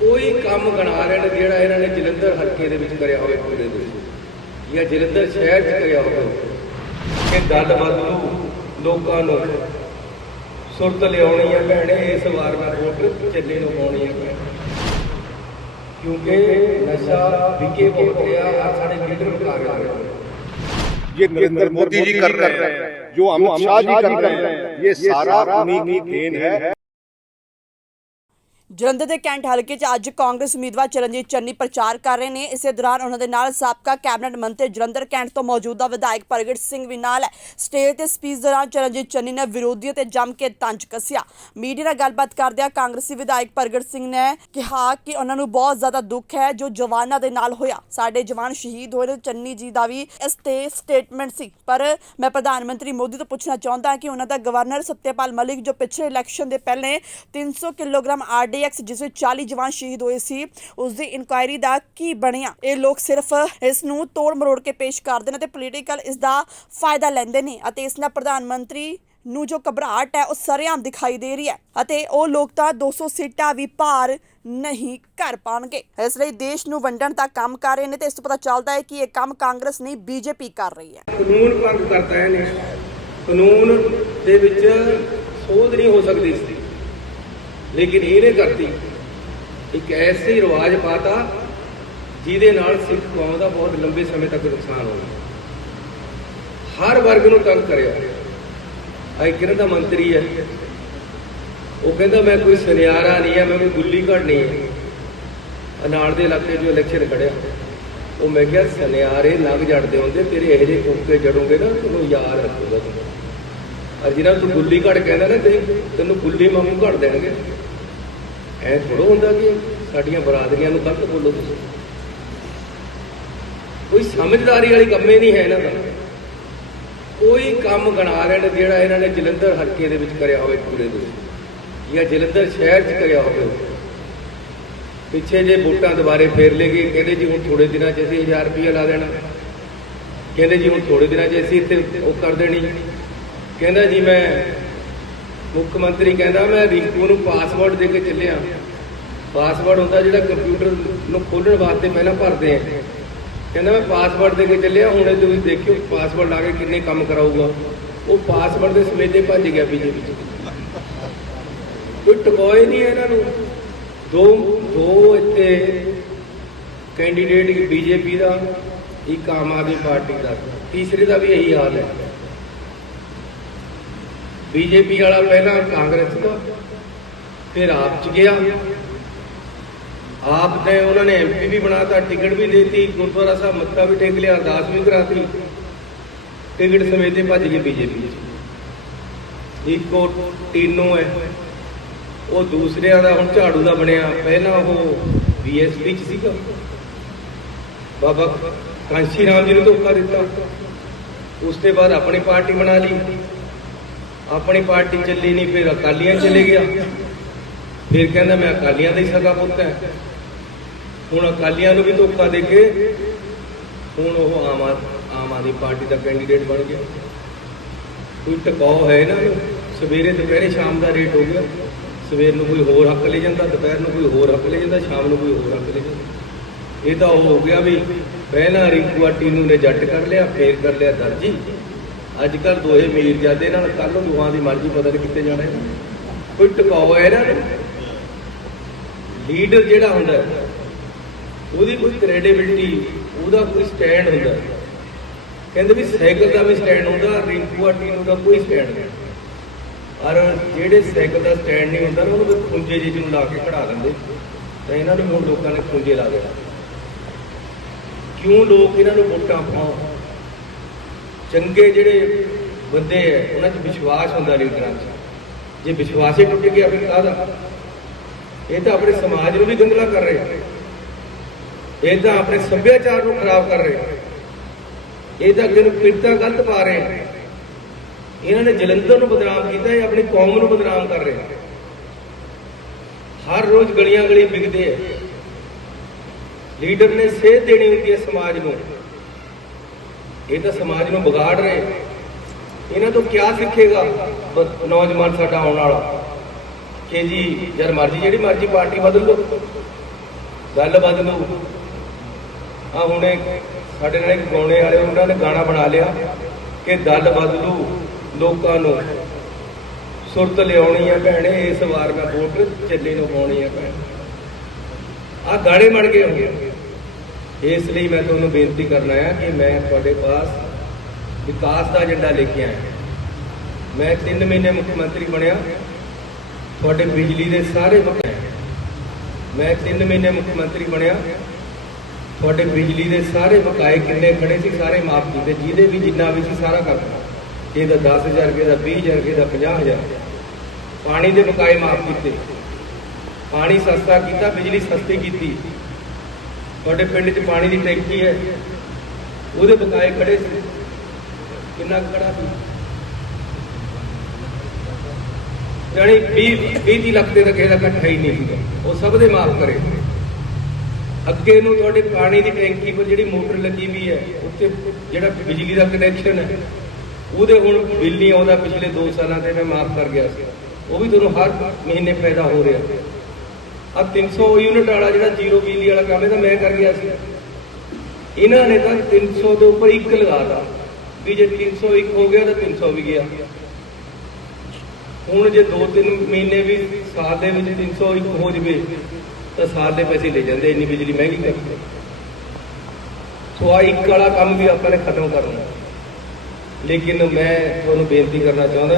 ਕੋਈ ਕੰਮ ਗਣਾ ਰਹੇ ਨੇ ਜਿਹੜਾ ਇਹਨਾਂ ਨੇ ਜਲੰਧਰ ਹਲਕੇ ਦੇ ਵਿੱਚ ਕਰਿਆ ਹੋਵੇ ਪੂਰੇ ਦੇ ਵਿੱਚ ਜਾਂ ਜਲੰਧਰ ਸ਼ਹਿਰ 'ਚ ਕਰਿਆ ਹੋਵੇ ਕਿ ਗੱਲ ਬਦਲੂ ਲੋਕਾਂ ਨੂੰ ਸੁਰਤ ਲਿਆਉਣੀ ਹੈ ਭੈਣੇ ਇਸ ਵਾਰ ਮੈਂ ਵੋਟ ਚੱਲੇ ਨੂੰ ਪਾਉਣੀ ਹੈ ਭੈਣੇ। ਕਿਉਂਕਿ ਨਸ਼ਾ ਵਿਕੇ ਬਹੁਤ ਰਿਹਾ ਆ ਸਾਡੇ ਲੀਡਰ ਬਤਾ ਰਹੇ ਨੇ ये नरेंद्र मोदी जी कर रहे हैं जो अमित शाह जी कर रहे हैं ये सारा उन्हीं की देन है ਜਲੰਧਰ ਦੇ ਕੈਂਟ ਹਲਕੇ 'ਚ ਅੱਜ ਕਾਂਗਰਸ ਉਮੀਦਵਾਰ ਚਰਨਜੀਤ ਚੰਨੀ ਪ੍ਰਚਾਰ ਕਰ ਰਹੇ ਨੇ। ਇਸੇ ਦੌਰਾਨ ਉਹਨਾਂ ਦੇ ਨਾਲ ਸਾਬਕਾ ਕੈਬਨਿਟ ਮੰਤਰੀ ਜਲੰਧਰ ਕੈਂਟ ਤੋਂ ਮੌਜੂਦਾ ਵਿਧਾਇਕ ਪ੍ਰਗਟ ਸਿੰਘ ਵੀ ਨਾਲ ਹੈ। ਸਟੇਜ ਤੇ ਸਪੀਚ ਦੌਰਾਨ ਚਰਨਜੀਤ ਚੰਨੀ ਨੇ ਵਿਰੋਧੀਆਂ ਤੇ ਜੰਮ ਕੇ ਤੰਜ ਕੱਸਿਆ। ਮੀਡੀਆ ਨਾਲ ਗੱਲਬਾਤ ਕਰਦਿਆਂ ਕਾਂਗਰਸੀ ਵਿਧਾਇਕ ਪ੍ਰਗਟ ਸਿੰਘ ਨੇ ਕਿਹਾ ਕਿ ਉਹਨਾਂ ਨੂੰ ਬਹੁਤ ਜ਼ਿਆਦਾ ਦੁੱਖ ਹੈ ਜੋ ਜਵਾਨਾਂ ਦੇ ਨਾਲ ਹੋਇਆ। ਸਾਡੇ ਜਵਾਨ ਸ਼ਹੀਦ ਹੋਏ ਨੇ, ਚੰਨੀ ਜੀ ਦਾ ਵੀ ਇਸ ਤੇ ਸਟੇਟਮੈਂਟ ਸੀ। ਪਰ ਮੈਂ ਪ੍ਰਧਾਨ ਮੰਤਰੀ ਮੋਦੀ ਤੋਂ ਪੁੱਛਣਾ ਚਾਹੁੰਦਾ ਕਿ ਉਹਨਾਂ ਦਾ ਗਵਰਨਰ ਸਤਿਆਪਾਲ ਮਲਿਕ ਜੋ ਪਿਛਲੇ ਇਲੈਕਸ਼ਨ ਦੇ ਪਹਿਲੇ 300 ਕਿਲੋਗ੍ਰਾਮ ਆਰਡੀਐਕਸ ਜਿਸ ਵਿੱਚ 40 ਜਵਾਨ ਸ਼ਹੀਦ ਹੋਏ ਸੀ। ਉਸ ਦੀ ਇਨਕੁਆਇਰੀ ਦਾ ਕੀ ਬਣਿਆ? ਇਹ ਲੋਕ ਸਿਰਫ ਇਸ ਨੂੰ ਤੋੜ ਮਰੋੜ ਕੇ ਪੇਸ਼ ਕਰਦੇ ਨੇ ਤੇ ਪੋਲੀਟੀਕਲ ਇਸ ਦਾ ਫਾਇਦਾ ਲੈਂਦੇ ਨੇ ਅਤੇ ਇਸ ਨਾਲ ਪ੍ਰਧਾਨ ਮੰਤਰੀ ਨੂੰ ਜੋ ਘਬਰਾਹਟ ਹੈ, ਉਹ ਸਰੇਆਮ ਦਿਖਾਈ ਦੇ ਰਹੀ ਹੈ ਅਤੇ ਉਹ ਲੋਕ ਤਾਂ 200 ਸੀਟਾਂ ਵੀ ਪਾਰ ਨਹੀਂ ਕਰ ਪਾਣਗੇ। ਇਸ ਲਈ ਦੇਸ਼ ਨੂੰ ਵੰਡਣ ਦਾ ਕੰਮ ਕਰ ਰਹੇ ਨੇ ਤੇ ਇਸ ਤੋਂ ਪਤਾ ਚੱਲਦਾ ਹੈ ਕਿ ਇਹ ਕੰਮ ਕਾਂਗਰਸ ਨਹੀਂ, ਬੀਜੇਪੀ ਕਰ ਰਹੀ ਹੈ। ਕਾਨੂੰਨ ਭੰਗ ਕਰਤਾ ਇਹਨੇ। ਕਾਨੂੰਨ ਦੇ ਵਿੱਚ ਸੋਧ ਨਹੀਂ ਹੋ ਸਕਦੀ ਸੀ ਲੇਕਿਨ ਇਹਨੇ ਕਰਤੀ ਇੱਕ ਐਸੇ ਰਿਵਾਜ ਪਾਤਾ ਜਿਹਦੇ ਨਾਲ ਸਿੱਖ ਕੌਮ ਦਾ ਬਹੁਤ ਲੰਬੇ ਸਮੇਂ ਤੱਕ ਨੁਕਸਾਨ ਹੋਣਾ ਹਰ ਵਰਗ ਨੂੰ ਤੰਗ ਕਰਿਆ। ਆਈ ਕਿਰਨ ਦਾ ਮੰਤਰੀ ਹੈ। ਉਹ ਕਹਿੰਦਾ, ਮੈਂ ਕੋਈ ਸੁਨਿਆਰਾ ਨਹੀਂ ਹੈ, ਮੈਂ ਕੋਈ ਗੁੱਲੀ ਘੜਨੀ ਹੈ। ਆਹ ਨਾਲ ਦੇ ਇਲਾਕੇ 'ਚੋਂ ਇਲੈਕਸ਼ਨ ਖੜਿਆ ਉਹ ਮੈਂ ਕਿਹਾ, ਸੁਨਿਆਰੇ ਲੱਗ ਜੜਦੇ ਹੁੰਦੇ, ਤੇਰੇ ਇਹੋ ਜਿਹੇ ਕੋਕੇ ਜੜੋਗੇ ਨਾ, ਤੈਨੂੰ ਯਾਦ ਰੱਖੂਗਾ ਤੂੰ। ਅਰ ਜਿਹਨਾਂ ਤੂੰ ਗੁੱਲੀ ਘੜ ਕਹਿੰਦਾ ਨਾ, ਤੇ ਤੈਨੂੰ ਗੁੱਲੀ ਵਾਂਗੂ ਘੜ ਦੇਣਗੇ। ਐ ਥੋੜੋ ਹੁੰਦਾ ਕਿ ਸਾਡੀਆਂ ਬਰਾਦਰੀਆਂ ਨੂੰ ਗਲਤ ਬੋਲੋ ਤੁਸੀਂ। ਕੋਈ ਸਮਝਦਾਰੀ ਵਾਲੀ ਕੰਮੇ ਨਹੀਂ ਹੈ ਇਹਨਾਂ ਦਾ। ਕੋਈ ਕੰਮ ਗਣਾ ਰਹੇ ਨੇ ਜਿਹੜਾ ਇਹਨਾਂ ਨੇ ਜਲੰਧਰ ਹਲਕੇ ਦੇ ਵਿੱਚ ਕਰਿਆ ਹੋਵੇ ਪੂਰੇ ਦੇ ਜਾਂ ਜਲੰਧਰ ਸ਼ਹਿਰ 'ਚ ਕਰਿਆ ਹੋਵੇ। ਪਿੱਛੇ ਜੇ ਵੋਟਾਂ ਦੁਬਾਰੇ ਫੇਰ ਲੇਗੇ ਕਹਿੰਦੇ ਜੀ ਹੁਣ ਥੋੜੇ ਦਿਨਾਂ 'ਚ ਅਸੀਂ 1000 ਰੁਪਏ ਲਾ ਦੇਣਾ। ਕਹਿੰਦੇ ਜੀ ਹੁਣ ਥੋੜੇ ਦਿਨਾਂ 'ਚ ਅਸੀਂ ਇੱਥੇ ਉਹ ਕਰ ਦੇਣੀ। ਕਹਿੰਦਾ ਜੀ ਮੈਂ ਮੁੱਖ ਮੰਤਰੀ ਕਹਿੰਦਾ, ਮੈਂ ਰਿੰਕੂ ਨੂੰ ਪਾਸਵਰਡ ਦੇ ਕੇ ਚੱਲਿਆ। ਪਾਸਵਰਡ ਹੁੰਦਾ ਜਿਹੜਾ ਕੰਪਿਊਟਰ ਨੂੰ ਖੋਲਣ ਵਾਸਤੇ ਪਹਿਲਾਂ ਭਰਦੇ ਆ। ਕਹਿੰਦਾ, ਮੈਂ ਪਾਸਵਰਡ ਦੇ ਕੇ ਚੱਲਿਆ, ਹੁਣ ਤੁਸੀਂ ਦੇਖਿਓ ਪਾਸਵਰਡ ਲਾ ਕੇ ਕਿੰਨੇ ਕੰਮ ਕਰਾਊਗਾ। ਉਹ ਪਾਸਵਰਡ ਦੇ ਸਮੇਤੇ ਭੱਜ ਗਿਆ ਬੀਜੇਪੀ ਚ। ਕੋਈ ਟਕੋਏ ਨਹੀਂ ਇਹਨਾਂ ਨੂੰ। ਦੋ ਦੋ ਇੱਥੇ ਕੈਂਡੀਡੇਟ ਇੱਕ ਬੀਜੇਪੀ ਦਾ, ਇੱਕ ਆਮ ਆਦਮੀ ਪਾਰਟੀ ਦਾ। ਤੀਸਰੇ ਦਾ ਵੀ ਇਹੀ ਹਾਲ ਹੈ। ਬੀਜੇਪੀ ਵਾਲਾ ਪਹਿਲਾਂ ਕਾਂਗਰਸ ਦਾ ਫਿਰ ਆਪ ਚ ਗਿਆ। ਆਪ ਨੇ ਉਹਨਾਂ ਨੇ ਐਮਪੀ ਵੀ ਬਣਾਤਾ, ਟਿਕਟ ਵੀ ਦੇਤੀ, ਗੁਰਦੁਆਰਾ ਸਾਹਿਬ ਮੱਥਾ ਵੀ ਟੇਕ ਲਿਆ, ਅਰਦਾਸ ਵੀ ਕਰਾਤੀ। ਟਿਕਟ ਸਮੇਤੇ ਭੱਜ ਗਏ ਬੀਜੇਪੀ ਚ ਇੱਕੋ ਟੀਨੋ ਹੈ। ਉਹ ਦੂਸਰਿਆਂ ਦਾ ਹੁਣ ਝਾੜੂ ਦਾ ਬਣਿਆ। ਪਹਿਲਾਂ ਉਹ ਬੀਐਸਪੀ ਚ ਸੀਗਾ। ਬਾਬਾ ਕਾਂਸ਼ੀ ਰਾਮ ਜੀ ਨੂੰ ਧੋਖਾ ਦਿੱਤਾ। ਉਸ ਤੋਂ ਬਾਅਦ ਆਪਣੀ ਪਾਰਟੀ ਬਣਾ ਲਈ। ਆਪਣੀ ਪਾਰਟੀ ਚੱਲੀ ਨਹੀਂ, ਫਿਰ ਅਕਾਲੀਆਂ ਚਲੇ ਗਿਆ। ਫਿਰ ਕਹਿੰਦਾ, ਮੈਂ ਅਕਾਲੀਆਂ ਦਾ ਹੀ ਸਗਾ ਪੁੱਤ ਹੈ। ਹੁਣ ਅਕਾਲੀਆਂ ਨੂੰ ਵੀ ਧੋਖਾ ਦੇ ਕੇ ਹੁਣ ਉਹ ਆਮ ਆਦ- ਆਮ ਆਦਮੀ ਪਾਰਟੀ ਦਾ ਕੈਂਡੀਡੇਟ ਬਣ ਗਿਆ। ਕੋਈ ਟਕਾਉ ਹੈ ਨਾ? ਸਵੇਰੇ ਦੁਪਹਿਰੇ ਸ਼ਾਮ ਦਾ ਰੇਟ ਹੋ ਗਿਆ। ਸਵੇਰ ਨੂੰ ਕੋਈ ਹੋਰ ਹੱਕ ਲੈ ਜਾਂਦਾ, ਦੁਪਹਿਰ ਨੂੰ ਕੋਈ ਹੋਰ ਹੱਕ ਲੈ ਜਾਂਦਾ, ਸ਼ਾਮ ਨੂੰ ਕੋਈ ਹੋਰ ਹੱਕ ਲੈ ਜਾਂਦਾ। ਇਹ ਤਾਂ ਉਹ ਹੋ ਗਿਆ ਵੀ ਪਹਿਲਾਂ ਰਿੰਕੂ ਆਟੀ ਨੂੰ ਨੇ ਜੱਟ ਕਰ ਲਿਆ, ਫੇਰ ਕਰ ਲਿਆ ਦਰਜੀ। ਅੱਜ ਕੱਲ ਦੋਹੇ ਮੀਰਜ਼ਾਦੇ ਨਾਲ ਕੱਲ ਨੂੰ ਦੋਹਾਂ ਦੀ ਮਰਜ਼ੀ, ਪਤਾ ਨਹੀਂ ਕਿੱਥੇ ਜਾਣਾ ਕੋਈ ਟਿਕਾਓ ਹੈ ਨਾ? ਲੀਡਰ ਜਿਹੜਾ ਹੁੰਦਾ ਉਹਦੀ ਕੋਈ ਕ੍ਰੈਡੀਬਿਲਟੀ ਉਹਦਾ ਕੋਈ ਸਟੈਂਡ ਹੁੰਦਾ ਕਹਿੰਦੇ ਵੀ ਸਾਈਕਲ ਦਾ ਵੀ ਸਟੈਂਡ ਹੁੰਦਾ, ਰਿੰਕੂ ਆਟੀ ਨੂੰ ਦਾ ਕੋਈ ਸਟੈਂਡ ਨਹੀਂ। ਔਰ ਜਿਹੜੇ ਸਾਈਕਲ ਦਾ ਸਟੈਂਡ ਨਹੀਂ ਹੁੰਦਾ ਨਾ ਉਹਨੂੰ ਫਿਰ ਖੁੰਝੇ ਜਿਹੇ ਨੂੰ ਲਾ ਕੇ ਖੜਾ ਦਿੰਦੇ। ਤਾਂ ਇਹਨਾਂ ਨੂੰ ਹੁਣ ਲੋਕਾਂ ਨੇ ਖੁੰਝੇ ਲਾ ਦੇਣਾ। ਕਿਉਂ ਲੋਕ ਇਹਨਾਂ ਨੂੰ ਵੋਟਾਂ ਪਾਉਣ? ਚੰਗੇ ਜਿਹੜੇ ਬੰਦੇ ਐ ਉਹਨਾਂ 'ਚ ਵਿਸ਼ਵਾਸ ਹੁੰਦਾ ਲੀਡਰਾਂ 'ਚ। ਜੇ ਵਿਸ਼ਵਾਸ ਹੀ ਟੁੱਟ ਗਿਆ ਫਿਰ ਕਾਹਦਾ? ਇਹ ਤਾਂ ਆਪਣੇ ਸਮਾਜ ਨੂੰ ਵੀ ਗੰਦਲਾ ਕਰ ਰਹੇ ਇਹ ਤਾਂ ਆਪਣੇ ਸੱਭਿਆਚਾਰ ਨੂੰ ਖਰਾਬ ਕਰ ਰਹੇ ਇਹ ਤਾਂ ਅੱਗੇ ਨੂੰ ਕਿਰਤਾਂ ਗਲਤ ਪਾ ਰਹੇ ਇਹਨਾਂ ਨੇ ਜਲੰਧਰ ਨੂੰ ਬਦਨਾਮ ਕੀਤਾ, ਇਹ ਆਪਣੀ ਕੌਮ ਨੂੰ ਬਦਨਾਮ ਕਰ ਰਹੇ ਹਰ ਰੋਜ਼ ਗਲੀਆਂ ਗਲੀ ਵਿਕਦੇ ਐ ਲੀਡਰ ਨੇ ਸੇਧ ਦੇਣੀ ਹੁੰਦੀ ਹੈ ਸਮਾਜ ਨੂੰ। ਇਹ ਤਾਂ ਸਮਾਜ ਨੂੰ ਵਿਗਾੜ ਰਹੇ ਇਹਨਾਂ ਤੋਂ ਕੀ ਸਿੱਖੇਗਾ? ਬ- ਨੌਜਵਾਨ ਸਾਡਾ ਆਉਣ ਵਾਲਾ। ਕਿ ਜੀ, ਯਾਰ ਮਰਜ਼ੀ, ਜਿਹੜੀ ਮਰਜ਼ੀ ਪਾਰਟੀ ਬਦਲ ਲਓ ਗੱਲ ਬਦਲੂ ਆ ਹੁਣੇ ਸਾਡੇ ਨਾਲ ਗਾਉਣੇ ਵਾਲੇ, ਉਹਨਾਂ ਨੇ ਗਾਣਾ ਬਣਾ ਲਿਆ ਕਿ ਦਲ ਬਦਲੂ ਲੋਕਾਂ ਨੂੰ। ਸੁਰਤ ਲਿਆਉਣੀ ਆ ਭੈਣੇ, ਇਸ ਵਾਰ ਮੈਂ ਵੋਟ ਚੱਲੇ ਨੂੰ ਪਾਉਣੀ ਆ ਭੈਣ। ਆ ਗਾਣੇ ਬਣ ਗਏ ਹੋਣਗੇ। ਇਸ ਲਈ ਮੈਂ ਤੁਹਾਨੂੰ ਬੇਨਤੀ ਕਰਨਾ ਹੈ ਕਿ ਮੈਂ ਤੁਹਾਡੇ ਪਾਸ ਵਿਕਾਸ ਦਾ ਏਜੰਡਾ ਲੈ ਕੇ ਆਇਆ। ਮੈਂ 3 ਮਹੀਨੇ ਮੁੱਖ ਮੰਤਰੀ ਬਣਿਆ। ਤੁਹਾਡੇ ਬਿਜਲੀ ਦੇ ਸਾਰੇ ਬਕਾਏ ਮੈਂ 3 ਮਹੀਨੇ ਮੁੱਖ ਮੰਤਰੀ ਬਣਿਆ। ਤੁਹਾਡੇ ਬਿਜਲੀ ਦੇ ਸਾਰੇ ਬਕਾਏ ਕਿੰਨੇ ਖੜੇ ਸੀ, ਸਾਰੇ ਮਾਫ ਕੀਤੇ। ਜਿਹਦੇ ਵੀ ਜਿੰਨਾ ਵੀ ਸੀ, ਸਾਰਾ ਕਰਤਾ ਇਹਦਾ 10000 ਰੁਪਏ ਦਾ 20000 ਰੁਪਏ ਦਾ 50000 ਪਾਣੀ ਦੇ ਬਕਾਏ ਮਾਫ ਕੀਤੇ। ਪਾਣੀ ਸਸਤਾ ਕੀਤਾ, ਬਿਜਲੀ ਸਸਤੀ ਕੀਤੀ। ਤੁਹਾਡੇ ਪਿੰਡ 'ਚ ਪਾਣੀ ਦੀ ਟੈਂਕੀ ਹੈ। ਉਹਦੇ ਬਕਾਏ ਖੜੇ ਸੀ। ਕਿੰਨਾ ਖੜਾ ਸੀ? ਜਾਣੀ 20 20 ਲੱਖ ਦੇ ਤੱਕ ਇਹਦਾ ਇਕੱਠਾ ਹੀ ਨਹੀਂ ਸੀਗਾ। ਉਹ ਸਭ ਦੇ ਮਾਫ ਕਰੇ ਅੱਗੇ ਨੂੰ ਤੁਹਾਡੇ ਪਾਣੀ ਦੀ ਟੈਂਕੀ ਪਰ ਜਿਹੜੀ ਮੋਟਰ ਲੱਗੀ ਵੀ ਹੈ ਉੱਤੇ ਜਿਹੜਾ ਬਿਜਲੀ ਦਾ ਕਨੈਕਸ਼ਨ ਹੈ, ਉਹਦੇ ਹੁਣ ਬਿੱਲ ਨਹੀਂ ਆਉਂਦਾ। ਪਿਛਲੇ 2 ਸਾਲਾਂ ਤੇ ਮੈਂ ਮਾਫ ਕਰ ਗਿਆ ਸੀ। ਉਹ ਵੀ ਤੁਹਾਨੂੰ ਹਰ ਮਹੀਨੇ ਪੈਦਾ ਹੋ ਰਿਹਾ। ਆ 300 ਯੂਨਿਟ ਵਾਲਾ ਜਿਹੜਾ ਜ਼ੀਰੋ ਬਿਜਲੀ ਵਾਲਾ ਕੰਮ ਹੈ ਤਾਂ ਮੈਂ ਕਰ ਗਿਆ ਸੀ। ਇਹਨਾਂ ਨੇ ਤਾਂ 300 ਦੇ ਉੱਪਰ ਇੱਕ ਲਗਾਤਾ ਵੀ ਜੇ 301 ਹੋ ਗਿਆ ਤਾਂ 300 ਵੀ ਗਿਆ। ਹੁਣ ਜੇ 2-3 ਮਹੀਨੇ ਵੀ ਸਾਲ ਦੇ ਵਿੱਚ 301 ਹੋ ਜਵੇ, ਤਾਂ ਸਾਲ ਦੇ ਪੈਸੇ ਲੈ ਜਾਂਦੇ, ਇੰਨੀ ਬਿਜਲੀ ਮਹਿੰਗੀ ਕਰਕੇ ਸੋ ਆ ਇੱਕ ਵਾਲਾ ਕੰਮ ਵੀ ਆਪਾਂ ਨੇ ਖਤਮ ਕਰਨਾ। ਲੇਕਿਨ ਮੈਂ ਤੁਹਾਨੂੰ ਬੇਨਤੀ ਕਰਨਾ ਚਾਹੁੰਦਾ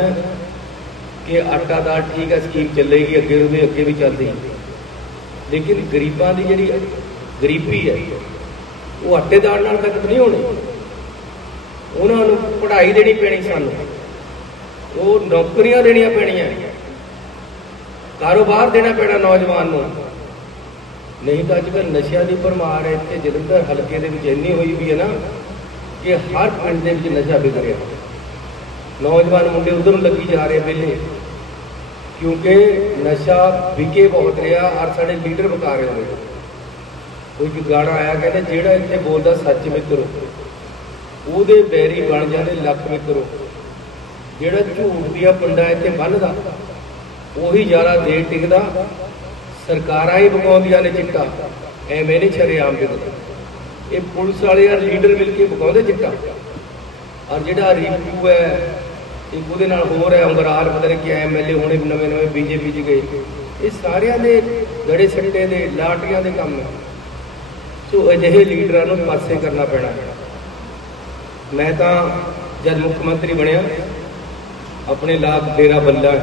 ਕਿ ਆਟਾ ਦਾਲ ਠੀਕ ਹੈ ਸਕੀਮ ਚੱਲੇਗੀ ਅੱਗੇ ਉਹਦੇ ਅੱਗੇ ਵੀ ਚੱਲਦੀ ਲੇਕਿਨ ਗਰੀਬਾਂ ਦੀ ਜਿਹੜੀ ਗਰੀਬੀ ਹੈ, ਉਹ ਆਟੇ ਦਾਲ ਨਾਲ ਖਤਮ ਨਹੀਂ ਹੋਣੀ। ਉਹਨਾਂ ਨੂੰ ਪੜ੍ਹਾਈ ਦੇਣੀ ਪੈਣੀ ਸਾਨੂੰ। ਉਹ ਨੌਕਰੀਆਂ ਦੇਣੀਆਂ ਪੈਣੀਆਂ। ਕਾਰੋਬਾਰ ਦੇਣਾ ਪੈਣਾ ਨੌਜਵਾਨ ਨੂੰ। ਨਹੀਂ ਤਾਂ ਅੱਜ ਕੱਲ੍ਹ ਨਸ਼ਿਆਂ ਦੀ ਭਰਮਾਰ ਹੈ, ਇੱਥੇ ਜਲੰਧਰ ਹਲਕੇ ਦੇ ਵਿੱਚ ਇੰਨੀ ਹੋਈ ਵੀ ਹੈ ਨਾ ਕਿ ਹਰ ਪਿੰਡ ਦੇ ਵਿੱਚ ਨਸ਼ਾ ਵਿਕ ਰਿਹਾ। ਨੌਜਵਾਨ ਮੁੰਡੇ ਉਧਰ ਨੂੰ ਲੱਗੀ ਜਾ ਰਹੇ ਪਹਿਲੇ ਕਿਉਂਕਿ ਨਸ਼ਾ ਵਿਕੇ ਬਹੁਤ ਰਿਹਾ ਔਰ ਸਾਡੇ ਲੀਡਰ ਬਤਾ ਰਹੇ ਨੇ ਕੋਈ ਗਾਣਾ ਆਇਆ ਕਹਿੰਦੇ ਜਿਹੜਾ ਇੱਥੇ ਬੋਲਦਾ ਸੱਚ ਮਿੱਤਰੋ ਉਹਦੇ ਬੈਰੀ ਬਣ ਜਾਂਦੇ ਲੱਖ ਮਿੱਤਰੋ ਜਿਹੜਾ ਝੂਠ ਦੀਆਂ ਪੰਡਾ ਇੱਥੇ ਬੰਨਦਾ, ਉਹੀ ਜ਼ਿਆਦਾ ਦੇਰ ਟਿਕਦਾ। ਸਰਕਾਰਾਂ ਹੀ ਬਕਾਉਂਦੀਆਂ ਨੇ ਚਿੱਟਾ। ਐਵੇਂ ਨਹੀਂ ਛਰੇਆਮ ਵਿਕਦਾ ਇਹ ਪੁਲਿਸ ਵਾਲੇ ਆ, ਲੀਡਰ ਮਿਲ ਕੇ ਬਕਾਉਂਦੇ ਚਿੱਟਾ। ਔਰ ਜਿਹੜਾ ਰੀਪੂ ਹੈ ਇੱਕ ਉਹਦੇ ਨਾਲ ਹੋਰ ਹੈ ਅੰਗਰਾਲ ਪਤਾ ਨਹੀਂ ਕਿ ਐਮਐਲਏ ਹੋਣੇ ਨਵੇਂ ਨਵੇਂ ਬੀਜੇਪੀ ਚ ਗਏ। ਇਹ ਸਾਰਿਆਂ ਦੇ ਗੜੇ ਸੱਟੇ ਦੇ, ਲਾਟਰੀਆਂ ਦੇ ਕੰਮ ਹੈ। ਸੋ ਅਜਿਹੇ ਲੀਡਰਾਂ ਨੂੰ ਪਾਸੇ ਕਰਨਾ ਪੈਣਾ ਮੈਂ ਤਾਂ ਜਦ ਮੁੱਖ ਮੰਤਰੀ ਬਣਿਆ, ਆਪਣੇ ਲਾਭ ਡੇਰਾ ਬੱਲਾ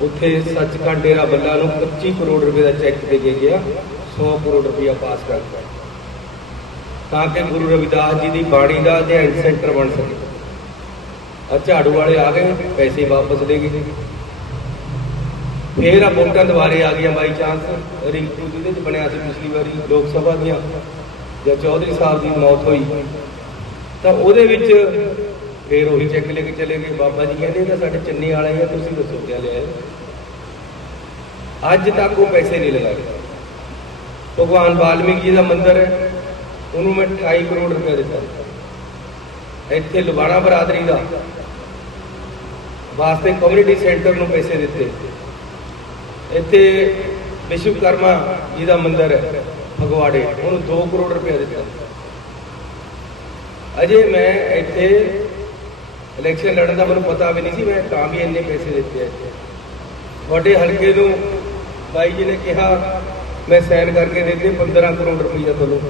ਉੱਥੇ ਸੱਚਖੰਡ ਡੇਰਾ ਬੱਲਾ ਨੂੰ 25 ਕਰੋੜ ਰੁਪਏ ਦਾ ਚੈੱਕ ਦੇ ਕੇ ਗਿਆ 100 ਕਰੋੜ ਰੁਪਇਆ ਪਾਸ ਕਰਤਾ। ਤਾਂ ਕਿ ਗੁਰੂ ਰਵਿਦਾਸ ਜੀ ਦੀ ਬਾਣੀ ਦਾ ਅਧਿਐਨ ਸੈਂਟਰ ਬਣ ਸਕੇ। ਆ ਝਾੜੂ ਵਾਲੇ ਆ ਗਏ, ਪੈਸੇ ਵਾਪਸ ਲੈ ਗਏ। ਫੇਰ ਆ ਵੋਟਾਂ ਦੁਬਾਰੇ ਆ ਗਈਆਂ ਬਾਈ ਚਾਂਸ। ਰਿੰਕੂ ਜਿਹਦੇ ਚ ਬਣਿਆ ਸੀ ਪਿਛਲੀ ਵਾਰੀ ਲੋਕ ਸਭਾ ਦੀਆਂ। ਜਾਂ ਚੌਧਰੀ ਸਾਹਿਬ ਦੀ ਮੌਤ ਹੋਈ, ਤਾਂ ਉਹਦੇ ਵਿੱਚ ਫੇਰ ਉਹੀ ਚੈੱਕ ਲੈ ਕੇ ਚਲੇ ਗਏ। ਬਾਬਾ ਜੀ ਕਹਿੰਦੇ ਤਾਂ ਸਾਡੇ ਚੰਨੀ ਵਾਲੇ ਆ, ਤੁਸੀਂ ਦੱਸੋ ਕਿਆ ਲਿਆ ਅੱਜ ਤੱਕ ਉਹ ਪੈਸੇ ਨਹੀਂ ਲਗਾਏ। ਭਗਵਾਨ ਵਾਲਮੀਕੀ ਜੀ ਦਾ ਮੰਦਿਰ ਹੈ, ਉਹਨੂੰ ਮੈਂ 28 ਕਰੋੜ ਰੁਪਏ ਦਿੱਤਾ। ਇੱਥੇ ਲੁਬਾਣਾ ਬਰਾਦਰੀ ਦਾ ਵਾਸਤੇ ਕਮਿਊਨਿਟੀ ਸੈਂਟਰ ਨੂੰ ਪੈਸੇ ਦਿੱਤੇ। ਇੱਥੇ ਵਿਸ਼ਵਕਰਮਾ ਜੀ ਦਾ ਮੰਦਿਰ ਹੈ, ਫਗਵਾੜੇ। ਉਹਨੂੰ 2 ਕਰੋੜ ਰੁਪਏ ਦਿੱਤਾ। ਅਜੇ ਮੈਂ ਇੱਥੇ ਇਲੈਕਸ਼ਨ ਲੜਨ ਦਾ ਮੈਨੂੰ ਪਤਾ ਵੀ ਨਹੀਂ ਸੀ, ਮੈਂ ਤਾਂ ਵੀ ਇੰਨੇ ਪੈਸੇ ਦਿੱਤੇ ਆ ਇੱਥੇ। ਤੁਹਾਡੇ ਹਲਕੇ ਨੂੰ ਬਾਈ ਜੀ ਨੇ ਕਿਹਾ, ਮੈਂ ਸਾਈਨ ਕਰਕੇ ਦੇ ਦਿੱਤੇ 15 ਕਰੋੜ ਰੁਪਈਆ ਤੁਹਾਨੂੰ।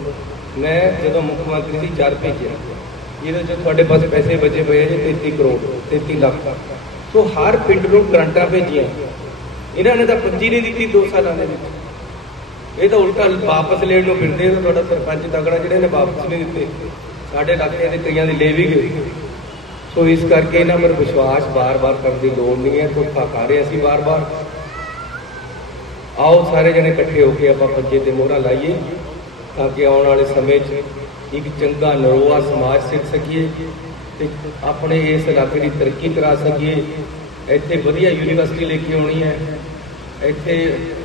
ਮੈਂ ਜਦੋਂ ਮੁੱਖ ਮੰਤਰੀ ਸੀ ਚਾਰ ਭੇਜਿਆ। ਜਿਹਦੇ ਚ ਤੁਹਾਡੇ ਪਾਸੇ ਪੈਸੇ ਬਚੇ ਪਏ ਆ ਜੀ 33 ਕਰੋੜ 33 ਲੱਖ। ਸੋ ਹਰ ਪਿੰਡ ਨੂੰ ਗਰੰਟਾਂ ਭੇਜੀਆਂ। ਇਹਨਾਂ ਨੇ ਤਾਂ ਪੰਜੀ ਨਹੀਂ ਦਿੱਤੀ 2 ਸਾਲਾਂ ਦੇ ਵਿੱਚ। ਇਹ ਤਾਂ ਉਲਟਾ ਵਾਪਸ ਲੈਣ ਨੂੰ ਫਿਰਦੇ ਆ, ਤੁਹਾਡਾ ਸਰਪੰਚ ਤਗੜਾ ਜਿਹੜੇ ਨੇ ਵਾਪਸ ਨਹੀਂ ਦਿੱਤੇ। ਸਾਡੇ ਇਲਾਕੇ ਦੇ ਕਈਆਂ ਦੀ ਲੈ ਵੀ ਗਏ। ਸੋ ਇਸ ਕਰਕੇ ਇਹਨਾਂ ਪਰ ਵਿਸ਼ਵਾਸ ਬਾਰ-ਬਾਰ ਕਰਨ ਦੀ ਲੋੜ ਨਹੀਂ ਹੈ ਧੋਖਾ ਖਾ ਰਹੇ ਅਸੀਂ ਬਾਰ-ਬਾਰ। ਆਓ ਸਾਰੇ ਜਣੇ ਇਕੱਠੇ ਹੋ ਕੇ ਆਪਾਂ ਪੰਜੇ ਤੇ ਮੋਹਰਾਂ ਲਾਈਏ ਤਾਂ ਕਿ ਆਉਣ ਵਾਲੇ ਸਮੇਂ 'ਚ ਇੱਕ ਚੰਗਾ ਨਰੋਆ ਸਮਾਜ ਸਿੱਖ ਸਕੀਏ ਤੇ ਆਪਣੇ ਇਸ ਇਲਾਕੇ ਦੀ ਤਰੱਕੀ ਕਰਾ ਸਕੀਏ ਇੱਥੇ ਵਧੀਆ ਯੂਨੀਵਰਸਿਟੀ ਲੈ ਕੇ ਆਉਣੀ ਹੈ ਇੱਥੇ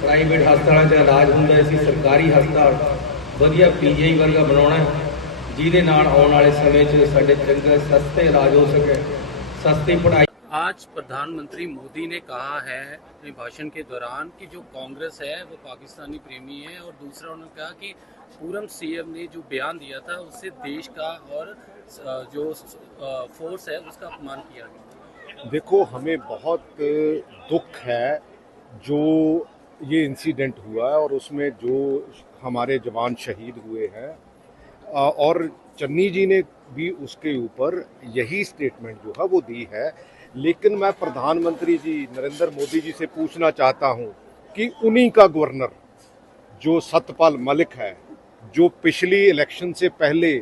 ਪ੍ਰਾਈਵੇਟ ਹਸਪਤਾਲਾਂ 'ਚ ਇਲਾਜ ਹੁੰਦਾ ਸੀ ਸਰਕਾਰੀ ਹਸਪਤਾਲ ਵਧੀਆ ਪੀਜੀਆਈ ਵਰਗਾ ਬਣਾਉਣਾ ਹੈ ਜਿਹਦੇ ਨਾਲ ਆਉਣ ਵਾਲੇ ਸਮੇਂ 'ਚ ਸਾਡੇ ਚੰਗੇ ਸਸਤੇ ਇਲਾਜ ਹੋ ਸਕੇ ਸਸਤੀ ਪੜ੍ਹਾਈ आज प्रधानमंत्री मोदी ने कहा है अपने भाषण के दौरान कि जो कांग्रेस है वो पाकिस्तानी प्रेमी है और दूसरा उन्होंने कहा कि पूरम सीएम ने जो बयान दिया था उससे देश का और जो फोर्स है, उसका अपमान किया गया। देखो, हमें बहुत दुख है जो ये इंसिडेंट हुआ है और उसमें जो हमारे जवान शहीद हुए हैं। और चन्नी जी ने भी उसके ऊपर यही स्टेटमेंट जो है वो दी है। लेकिन मैं प्रधानमंत्री जी, नरेंद्र मोदी जी से पूछना चाहता हूँ कि उन्हीं का गवर्नर जो सत्यपाल मलिक है जो पिछली इलेक्शन से पहले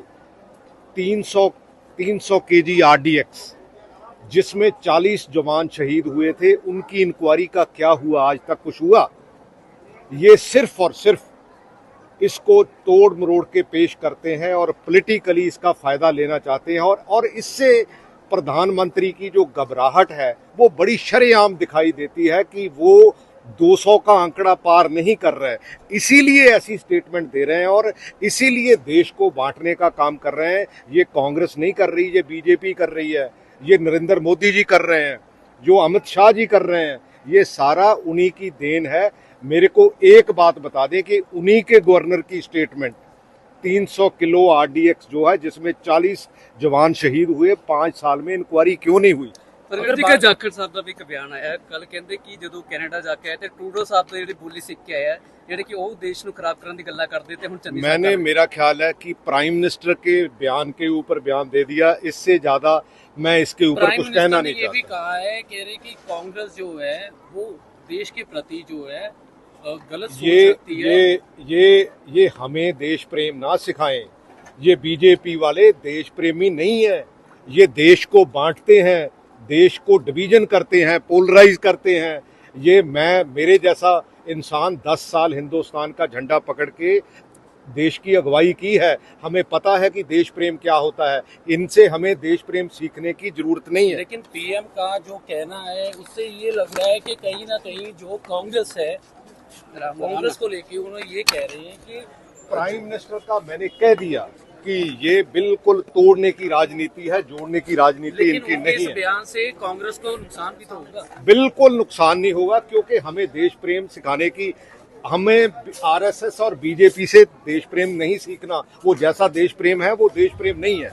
300 300 केजी आरडीएक्स, जिसमें 40 जवान शहीद हुए थे, उनकी इंक्वायरी का क्या हुआ, आज तक कुछ हुआ? ये सिर्फ़ और सिर्फ़ इसको तोड़ मरोड़ के पेश करते हैं और पॉलिटिकली इसका फ़ायदा लेना चाहते हैं और और इससे प्रधानमंत्री की जो घबराहट है, वो बड़ी शरेआम दिखाई देती है कि वो 200 का आंकड़ा पार नहीं कर रहे इसीलिए ऐसी स्टेटमेंट दे रहे हैं और इसीलिए देश को बांटने का काम कर रहे हैं। ये कांग्रेस नहीं कर रही, ये बीजेपी कर रही है, ये नरेंद्र मोदी जी कर रहे हैं, जो अमित शाह जी कर रहे हैं। ये सारा उन्हीं की देन है। मेरे को एक बात बता दें कि उन्हीं के गवर्नर की स्टेटमेंट 300 किलो आरडीएक्स जो है, जिसमें 40 जवान शहीद हुए, पाँच साल में इंक्वायरी क्यों नहीं हुई? ਪ੍ਰਗਟ ਜੀ ਕਾ ਜਾਖੜ ਸਾਹਿਬ ਦਾ ਵੀ ਇੱਕ ਬਿਆਨ ਆਇਆ ਕੱਲ ਕਹਿੰਦੇ ਕਿ ਜਦੋਂ ਕੈਨੇਡਾ ਜਾ ਕੇ ਆਏ ਤੇ ਟਰੂਡੋ ਸਾਹਿਬ ਤੋਂ ਜਿਹੜੀ ਬੋਲੀ ਸਿੱਖ ਕੇ ਆਇਆ ਜਿਹੜੇ ਕਿ ਉਹ ਦੇਸ਼ ਨੂੰ ਖਰਾਬ ਕਰਨ ਦੀ ਗੱਲਾਂ ਕਰਦੇ ਤੇ ਹੁਣ ਚੰਨੀ ਸਾਹਿਬ मैंने मेरा ख्याल है कि प्राइम मिनिस्टर के बयान के ऊपर बयान दे दिया इससे ज्यादा मैं इसके ऊपर प्राइम कुछ कहना मिनिस्टर ने नहीं ये भी चाहता कहा है कह रहे कि कांग्रेस जो है वो देश के प्रति जो है अ, गलत सोच ये रखती है ये ये ये हमें देश प्रेम ना सिखाएं ये बीजेपी वाले देश प्रेमी नहीं है ये देश को बांटते हैं देश को डिवीज़न करते हैं पोलराइज करते हैं। ये मैं मेरे जैसा इंसान 10 साल हिंदुस्तान का झंडा पकड़ के देश की अगुवाई की है। हमें पता है कि देश प्रेम क्या होता है। इनसे हमें देश प्रेम सीखने की ज़रूरत नहीं है। लेकिन पीएम का जो कहना है उससे ये लग रहा है कि कहीं ना कहीं जो कांग्रेस है कांग्रेस को लेके उन्होंने ये कह रहे हैं कि प्राइम मिनिस्टर का मैंने कह दिया। कि ये बिल्कुल तोड़ने की राजनीति है जोड़ने की राजनीति इनकी नहीं है। बयान से कांग्रेस को नुकसान भी तो होगा। बिल्कुल नुकसान नहीं होगा क्योंकि हमें देश प्रेम सिखाने की हमें आरएसएस और बीजेपी से देश प्रेम नहीं सीखना वो जैसा देश प्रेम है वो देश प्रेम नहीं है।